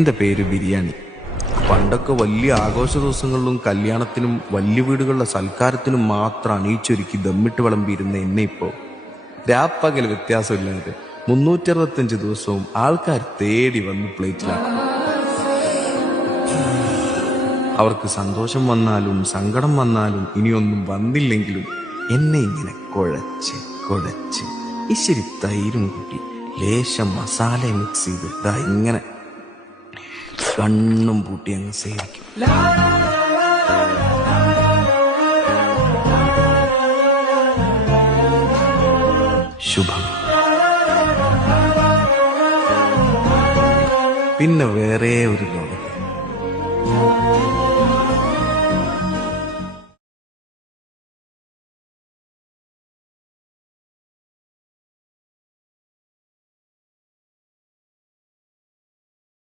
എൻ്റെ പേര് ബിരിയാണി. പണ്ടൊക്കെ വലിയ ആഘോഷ ദിവസങ്ങളിലും കല്യാണത്തിനും വലിയ വീടുകളിലെ സൽക്കാരത്തിനും മാത്രം അണിയിച്ചൊരുക്കി ദമ്മിട്ട് വിളമ്പിയിരുന്ന എന്നെ ഇപ്പോൾ രാപ്പകൽ വ്യത്യാസമില്ലാതെ 365 ദിവസവും ആൾക്കാർ തേടി വന്ന് പ്ലേറ്റിലാക്കും. അവർക്ക് സന്തോഷം വന്നാലും സങ്കടം വന്നാലും ഇനിയൊന്നും വന്നില്ലെങ്കിലും എന്നെ ഇങ്ങനെ കുഴച്ച് കുഴച്ച് ഇച്ചിരി തൈരും കൂട്ടി ലേശം മസാല മിക്സ് ചെയ്ത് ദാ ഇങ്ങനെ കണ്ണും പൂട്ടി അങ്ങ് സേവിക്കും. ശുഭം. പിന്നെ വേറെ ഒരു ലോകം.